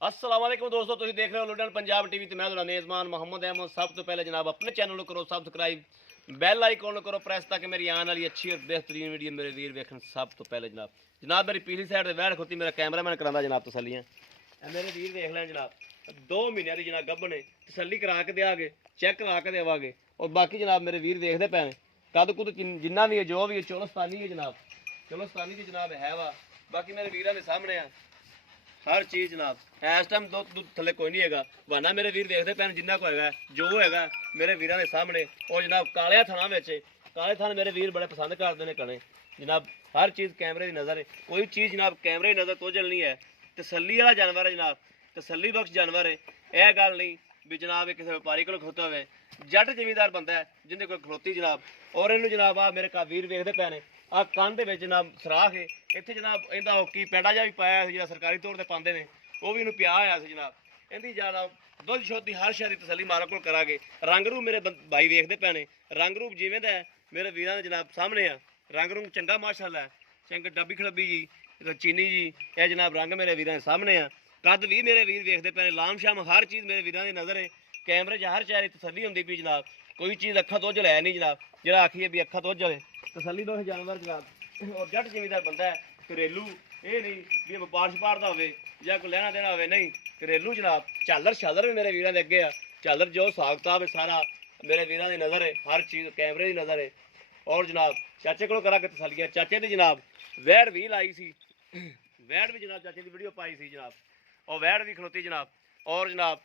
अस्सलाम वालेकुम दोस्तों, तुम देख रहे हो लुधियाना पंजाब टीवी ते मैं तुहाडा मेज़बान मोहम्मद अहमद। सब तो पहले जनाब अपने चैनल करो सबसक्राइब, बैल आइकॉन करो प्रेस ताकि मेरी आने वाली अच्छी और बेहतरीन वीडियो मेरे वीर वेखन। सब तो पहले जनाब मेरी पिछली साइड वैड़ खोती मेरा कैमरामैन करांदा जनाब तसल्लियां। मेरे वीर देख लें जनाब 2 महीने की जनाब गब्ब ने तसल्ली करा के देंगे, चेक करा के देवांगे। और बाकी जनाब मेरे वीर देखते पे कद कुद जिन्ना भी है जो भी है चौलस्तानी है जनाब, चौलस्तानी की जनाब है वा। बाकी मेरे वीर के सामने आ हर चीज़ जनाब। इस टाइम दुध थले कोई नहीं है बहाना मेरे वीर देखते पे जिन्ना को है जो है मेरे वीर के सामने। और जनाब काले थाना में काले थान मेरे वीर बड़े पसंद करते हैं कने जनाब। हर चीज़ कैमरे की नज़र है, कोई चीज़ जनाब कैमरे की नज़र तो जलनी है। तसल्ली वाला जानवर है जनाब, तसल्ली बख्श जानवर है। यह गल नहीं भी जनाब किसी व्यापारी को खलोता हुए, जट जमींदार बंदा है जिंदे कोल खलोती जनाब। और इन्हू जनाब आ मेरे वीर वेखते पे ने आ कंन दे विच जनाब सराख है। इत्थे जनाब इहदा होकी पैड़ा जा भी पाया जिहड़ा सरकारी तौर पर पाते हैं वो भी इन्हू पिया होया सी जनाब। इहदी जनाब दुध शुद्ध की हर शहर की तसल्ली मारा को करांगे। रंग रूप मेरे भाई वेखते पे ने, रंग रूप जिवें दा है मेरे वीरां दे जनाब सामने आ। रंग रूप चंगा माशाअल्लाह है, चंग डब्बी खड़ब्बी जी चीनी जी यह जनाब रंग मेरे वीरां दे सामने आ। कद भी मेरे वीर वेखते पे लाम शाम हर चीज़ मेरे वीरां दी नज़र है। कैमरे हर शहर की तसल्ली होंदी पई जनाब, कोई चीज़ अखा तो जल है नहीं जनाब जो आखिए भी अखा तो जले तसल्ली दो जानवर जनाब। और जट जिमीदार बंदा है घरेलू, ये नहीं भी व्यापार छपार का हो कोई लेना देना हो, नहीं घरेलू जनाब। झालर शालर भी मेरे वीरों के अगे आ, झालर जो हिसाब किताब है सारा मेरे वीरों की नज़र है, हर चीज़ कैमरे की नज़र है। और जनाब चाचे को करा के तसल्लियां। चाचे की जनाब वैड़ भी लाई सी, वैड़ भी जनाब चाचे की वीडियो पाई सी जनाब, और वैड़ भी खलोती जनाब। और जनाब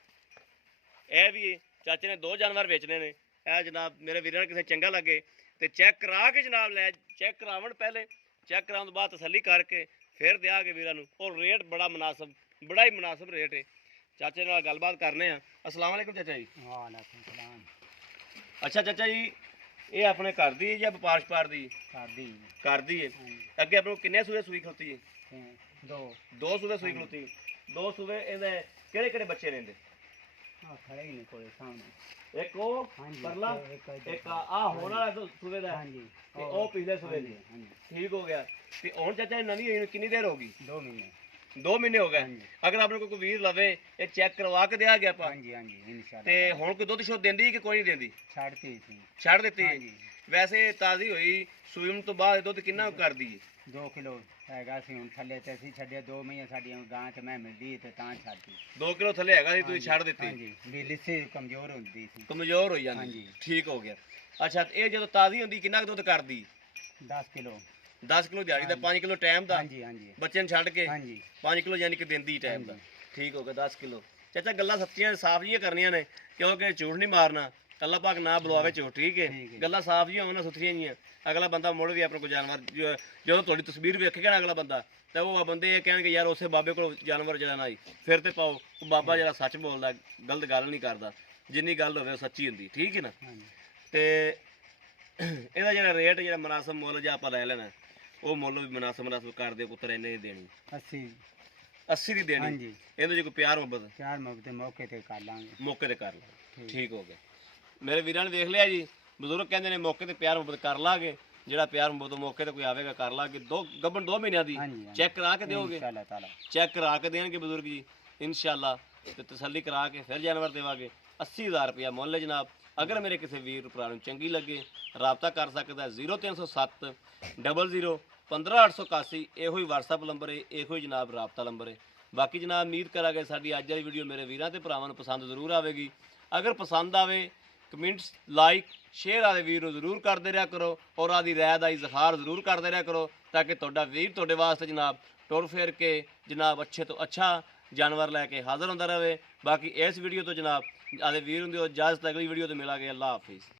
यह भी चाचे ने 2 जानवर बेचने ने। यह जनाब मेरे वीर किसी चंगा लगे तो चेक करा के जनाब लै चेक करावन, पहले चेक कराने तो बाद तसल्ली करके फिर देंगे वीरां नूं। और रेट बड़ा मुनासिब, बड़ा ही मुनासिब रेट है। चाचे नाल गलबात करने आ। अस्सलाम वालेकुम चाचा जी। वालेकुम सलाम। अच्छा चाचा जी ये अपने घर दी या व्यापार छपार दी? घर दी है। अगे अपने किन्ने सूबे सूई खलोती है? 2 सूबे सूई खलोती। 2 सूबे इहदे केड़े केड़े बच्चे ने इहदे? खड़े ही ने कोई सामने एक वो परला एक आ होने वाला तो सूबे दा ते ओ पिछले सूबे दी। ठीक हो गया। ते हुण चाचा नवी होई कितनी देर होगी? 2 महीने। 2 महीने हो गए। अगर आपने कोई वीर लवे ये चेक करवा के दिया गया आपा? हां जी इंशाल्लाह। ते हुण कोई दुध शुद्ध देंदी कि कोई नहीं देंदी? छाड़ती थी। छड़ देती। वैसे ताजी हुई सूई तो बाद दुध कितना कर दी? 2 किलो हैगा सी। हुण थल्ले ते ਅਸੀਂ ਛੱਡਿਆ 2 ਮਹੀਨੇ ਸਾਡੀਆਂ ਗਾਂ ਤੇ ਮੈਂ ਮਿਲਦੀ ਤੇ ਤਾਂ ਛੱਡਤੀ। 2 किलो थल्ले हैगा सी ਤੁਸੀਂ ਛੱਡ ਦਿੱਤੀ? ਹਾਂਜੀ ਵੀ ਲਿੱਸੀ ਕਮਜ਼ੋਰ ਹੁੰਦੀ ਸੀ। ਕਮਜ਼ੋਰ ਹੋ ਜਾਂਦੀ। ਠੀਕ ਹੋ ਗਿਆ। ਅੱਛਾ ਇਹ ਜਦੋਂ ਤਾਜ਼ੀ ਹੁੰਦੀ ਕਿੰਨਾ ਦੁੱਧ ਕਰਦੀ? 10 किलो। 10 किलो ਦਿਹਾੜੀ ਦਾ 5 किलो ਟਾਈਮ ਦਾ? ਹਾਂਜੀ ਬੱਚੇ ਨੂੰ ਛੱਡ ਕੇ 5 किलो ਯਾਨੀ ਕਿ ਦਿੰਦੀ ਟਾਈਮ ਦਾ। ਠੀਕ ਹੋ ਗਿਆ 10 किलो। ਚਾਚਾ ਗੱਲਾਂ ਸੱਚੀਆਂ ਸਾਫ਼ ਜੀਆਂ ਕਰਨੀਆਂ ਨੇ ਕਿਉਂਕਿ ਝੂਠ ਨਹੀਂ ਮਾਰਨਾ। ਅੱਲਾ ਪਾਕ ਨਾ ਬੁਲਵਾਵੇ ਝੂਠ। ਠੀਕ ਹੈ ਗੱਲਾਂ ਸਾਫ਼ ਜੀਆਂ ਹੋਣ ਸੁਥਰੀਆਂ ਜੀਆਂ। ਅਗਲਾ ਬੰਦਾ ਮੁੜ ਵੀ ਆਪਣੇ ਕੋਲ ਜਾਨਵਰ ਜਦੋਂ ਤੁਹਾਡੀ ਤਸਵੀਰ ਵੇਖੇਗਾ ਨਾ ਅਗਲਾ ਬੰਦਾ ਤਾਂ ਉਹ ਬੰਦੇ ਇਹ ਕਹਿਣਗੇ ਯਾਰ ਉਸੇ ਬਾਬੇ ਕੋਲ ਜਾਨਵਰ ਜਿਹੜਾ ਨਾ ਆਈ ਫਿਰ ਤੇ ਪਾਓ। ਉਹ ਬਾਬਾ ਜਿਹੜਾ ਸੱਚ ਬੋਲਦਾ ਗਲਤ ਗੱਲ ਨਹੀਂ ਕਰਦਾ, ਜਿੰਨੀ ਗੱਲ ਹੋਵੇ ਉਹ ਸੱਚੀ ਹੁੰਦੀ। ਠੀਕ ਹੈ ਨਾ। ਤੇ ਇਹਦਾ ਜਿਹੜਾ ਰੇਟ ਜਿਹੜਾ ਮੁਨਾਸਬ ਮੁੱਲ ਜਾਂ ਆਪਾਂ ਲੈ ਲੈਣਾ ਉਹ ਮੁੱਲ ਵੀ ਮੁਨਾਸਬ ਕਰਦੇ ਪੁੱਤਰ ਇਹਨੇ ਦੀ ਦੇਣੀ 80 ਦੀ ਦੇਣੀ। ਇਹਦੇ ਜੇ ਕੋਈ ਪਿਆਰ ਮੁਹੱਬਤ ਮੌਕੇ ਤੇ ਕਰ ਲਾਂਗੇ, ਮੌਕੇ ਤੇ ਕਰ ਲਾਂਗੇ। ਠੀਕ ਹੋ ਗਿਆ। ਮੇਰੇ ਵੀਰਾਂ ਨੇ ਦੇਖ ਲਿਆ ਜੀ, ਬਜ਼ੁਰਗ ਕਹਿੰਦੇ ਨੇ ਮੌਕੇ ਤੇ ਪਿਆਰ ਮੁਹੱਬਤ ਕਰ ਲਾਂਗੇ। ਜਿਹੜਾ ਪਿਆਰ ਮੁਹੱਬਤ ਮੌਕੇ ਤੇ ਕੋਈ ਆਵੇਗਾ ਕਰ ਲਾਂਗੇ। ਗੱਬਣ 2 ਮਹੀਨਿਆਂ ਦੀ ਚੈੱਕ ਕਰਾ ਕੇ ਦਿਓਗੇ? इंशाल्लाह ताला चेक करा के देंगे बुजुर्ग जी इंशाल्लाह। तो तसल्ली करा के फिर जानवर देवांगे। 80,000 रुपया मुੱਲ जनाब। अगर मेरे किसी वीर भरा नूं चंगी लगे रबता कर सकता है 0307 00 15881। ਇਹੋ ਹੀ WhatsApp नंबर है, ਇਹੋ ਹੀ जनाब रबता नंबर है। बाकी जनाब उम्मीद करांगे साडी अज वाली वीडियो मेरे वीरां ते भरावां नूं पसंद जरूर आवेगी। अगर पसंद आवे कमेंट्स लाइक शेयर आदि वीर जरूर करते रहा करो और आदि राय का इजहार जरूर करते रहा करो ताकि तुहाडा वीर तुहाडे वास्ते जनाब टुर फिर के जनाब अच्छे तो अच्छा जानवर लैके हाज़र होंदा रहे। बाकी इस वीडियो तो जनाब आदे वीर होंदे इजाज़त अगली वीडियो तो मिलांगे। अल्लाह हाफिज़।